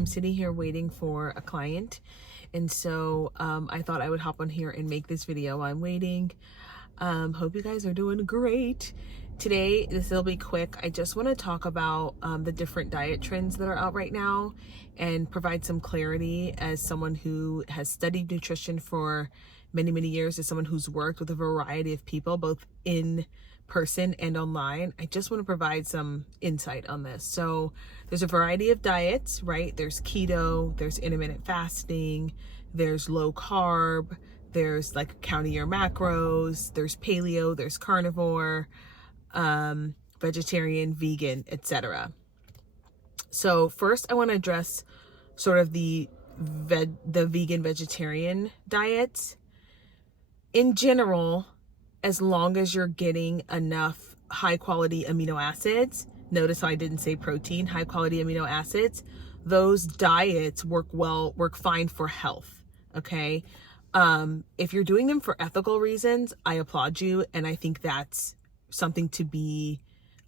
I'm sitting here waiting for a client, and so I thought I would hop on here and make this video while I'm waiting. Hope you guys are doing great. Today, this will be quick. I just want to talk about the different diet trends that are out right now and provide some clarity as someone who has studied nutrition for many years, as someone who's worked with a variety of people, both in person and online. I just want to provide some insight on this. So there's a variety of diets, right? There's keto, there's intermittent fasting, there's low carb, there's like counting your macros, there's paleo, there's carnivore, vegetarian, vegan, etc. So first I want to address sort of the vegan vegetarian diets. In general, as long as you're getting enough high quality amino acids, notice how I didn't say protein, high quality amino acids, those diets work fine for health. Okay. If you're doing them for ethical reasons, I applaud you. And I think that's something to be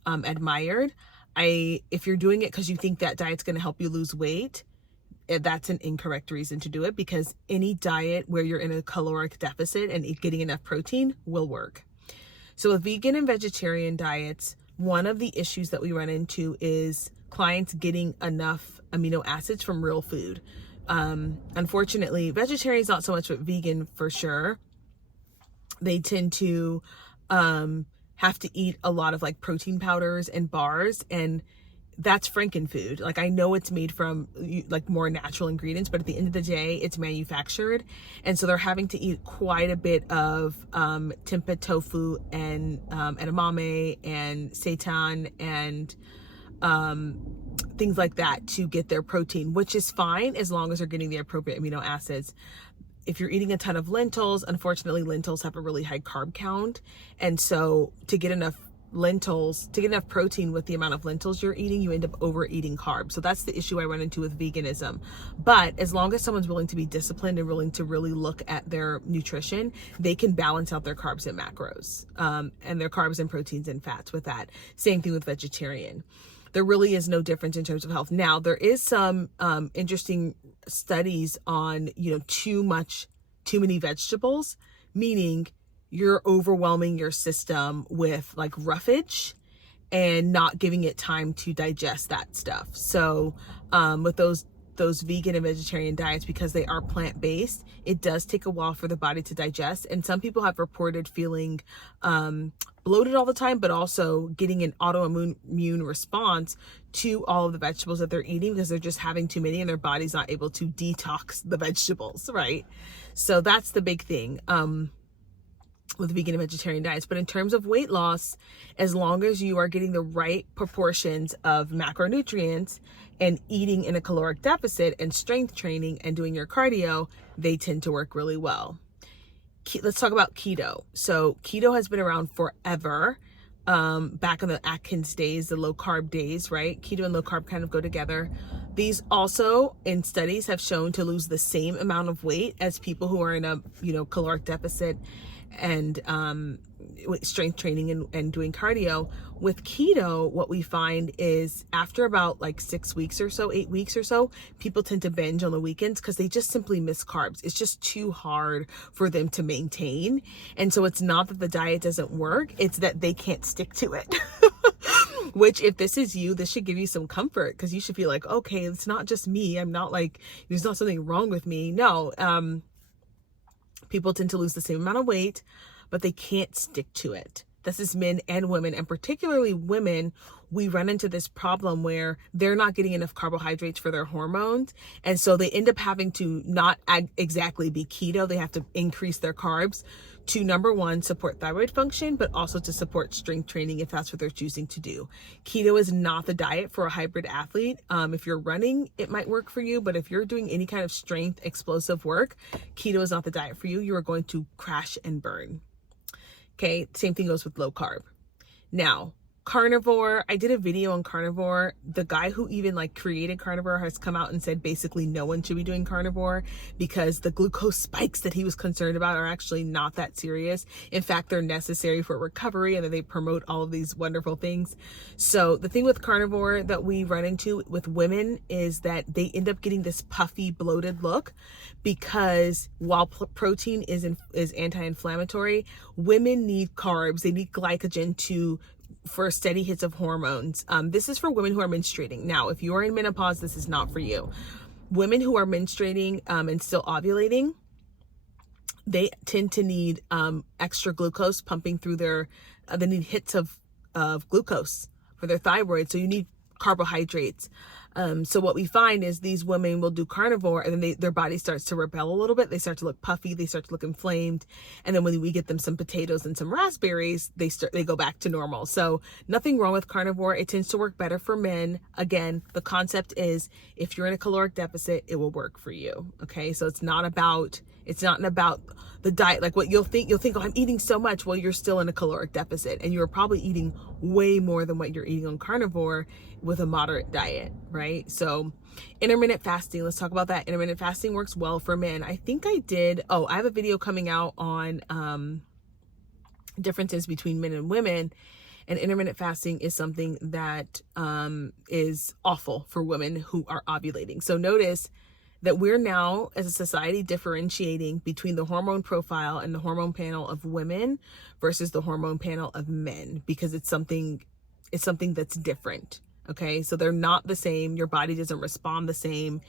admired. If you're doing it because you think that diet's going to help you lose weight, that's an incorrect reason to do it, because any diet where you're in a caloric deficit and getting enough protein will work. So with vegan and vegetarian diets, one of the issues that we run into is clients getting enough amino acids from real food. Unfortunately, vegetarian is not so much, but vegan for sure. They tend to have to eat a lot of like protein powders and bars, and that's frankenfood. Like, I know it's made from like more natural ingredients, but at the end of the day, it's manufactured. And so they're having to eat quite a bit of tempeh tofu and edamame and seitan and things like that to get their protein, which is fine as long as they're getting the appropriate amino acids. If you're eating a ton of lentils, unfortunately, lentils have a really high carb count. And so to get enough protein with the amount of lentils you're eating, you end up overeating carbs. So that's the issue I run into with veganism. But as long as someone's willing to be disciplined and willing to really look at their nutrition, they can balance out their carbs and macros, and their carbs and proteins and fats with that. Same thing with vegetarian. There really is no difference in terms of health. Now, there is some interesting studies on, too many vegetables, meaning you're overwhelming your system with like roughage and not giving it time to digest that stuff. So with those vegan and vegetarian diets, because they are plant-based, it does take a while for the body to digest. And some people have reported feeling bloated all the time, but also getting an autoimmune response to all of the vegetables that they're eating because they're just having too many and their body's not able to detox the vegetables, right? So that's the big thing with vegan and vegetarian diets. But in terms of weight loss, as long as you are getting the right proportions of macronutrients and eating in a caloric deficit and strength training and doing your cardio, they tend to work really well. Let's talk about keto. So keto has been around forever. Back in the Atkins days, the low carb days, right? Keto and low carb kind of go together. These also in studies have shown to lose the same amount of weight as people who are in a, caloric deficit and strength training and doing cardio. With keto, what we find is after about like 6 weeks or so, 8 weeks or so, people tend to binge on the weekends because they just simply miss carbs. It's just too hard for them to maintain. And so it's not that the diet doesn't work, it's that they can't stick to it. Which, if this is you, this should give you some comfort, because you should feel like, okay, it's not just me. I'm not like, there's not something wrong with me. No, people tend to lose the same amount of weight, but they can't stick to it. This is men and women, and particularly women. We run into this problem where they're not getting enough carbohydrates for their hormones. And so they end up having to not exactly be keto. They have to increase their carbs to, number one, support thyroid function, but also to support strength training if that's what they're choosing to do. Keto is not the diet for a hybrid athlete. If you're running, it might work for you, but if you're doing any kind of strength, explosive work, keto is not the diet for you. You are going to crash and burn. Okay, same thing goes with low carb. Now, Carnivore, I did a video on Carnivore. The guy who even like created Carnivore has come out and said basically no one should be doing Carnivore because the glucose spikes that he was concerned about are actually not that serious. In fact, they're necessary for recovery, and that they promote all of these wonderful things. So the thing with Carnivore that we run into with women is that they end up getting this puffy, bloated look because while protein is anti-inflammatory, women need carbs. They need glycogen for steady hits of hormones. This is for women who are menstruating. Now, if you are in menopause, this is not for you. Women who are menstruating and still ovulating, they tend to need extra glucose pumping through they need hits of glucose for their thyroid. So you need carbohydrates. So what we find is these women will do Carnivore, and then their body starts to rebel a little bit. They start to look puffy. They start to look inflamed. And then when we get them some potatoes and some raspberries, they go back to normal. So nothing wrong with Carnivore. It tends to work better for men. Again, the concept is if you're in a caloric deficit, it will work for you. Okay. So it's not about the diet. Like what you'll think, oh, I'm eating so much. Well, you're still in a caloric deficit, and you're probably eating way more than what you're eating on Carnivore with a moderate diet, right? So intermittent fasting, let's talk about that. Intermittent fasting works well for men. I think I have a video coming out on differences between men and women, and intermittent fasting is something that is awful for women who are ovulating. So notice that we're now, as a society, differentiating between the hormone profile and the hormone panel of women versus the hormone panel of men, because it's something that's different. Okay, so they're not the same. Your body doesn't respond the same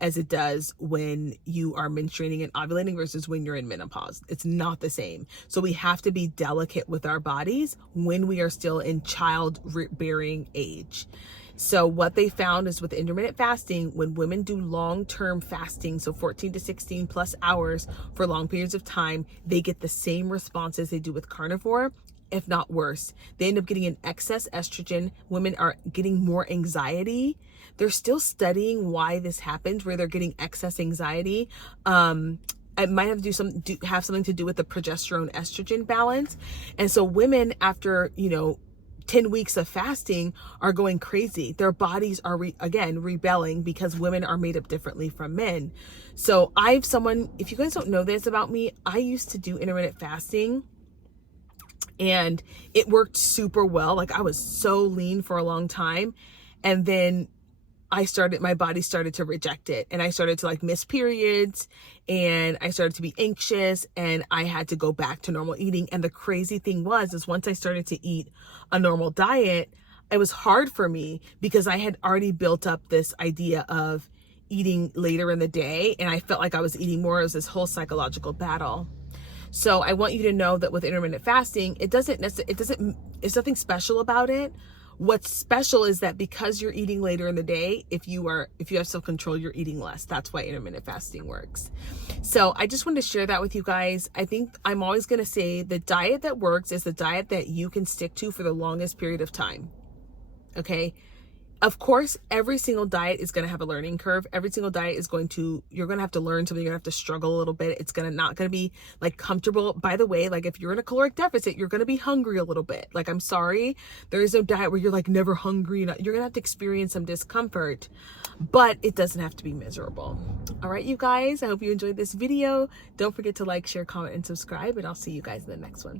as it does when you are menstruating and ovulating versus when you're in menopause. It's not the same. So we have to be delicate with our bodies when we are still in childbearing age. So what they found is with intermittent fasting, when women do long-term fasting, so 14 to 16 plus hours for long periods of time, they get the same responses they do with Carnivore, if not worse. They end up getting an excess estrogen. Women are getting more anxiety. They're still studying why this happens, where they're getting excess anxiety. It might have something to do with the progesterone estrogen balance. And so women, after 10 weeks of fasting, are going crazy. Their bodies are rebelling because women are made up differently from men. So if you guys don't know this about me, I used to do intermittent fasting, and it worked super well. Like I was so lean for a long time. And then my body started to reject it, and I started to miss periods, and I started to be anxious, and I had to go back to normal eating. And the crazy thing is once I started to eat a normal diet, it was hard for me because I had already built up this idea of eating later in the day, and I felt like I was eating more. It was this whole psychological battle. So I want you to know that with intermittent fasting, there's nothing special about it. What's special is that because you're eating later in the day, if you have self-control, you're eating less. That's why intermittent fasting works. So I just wanted to share that with you guys. I think I'm always going to say the diet that works is the diet that you can stick to for the longest period of time. Okay. Of course, every single diet is going to have a learning curve. Every single diet you're going to have to learn something. You're going to have to struggle a little bit. It's not going to be comfortable. By the way, if you're in a caloric deficit, you're going to be hungry a little bit. I'm sorry, there is no diet where you're never hungry. You're going to have to experience some discomfort, but it doesn't have to be miserable. All right, you guys, I hope you enjoyed this video. Don't forget to like, share, comment, and subscribe, and I'll see you guys in the next one.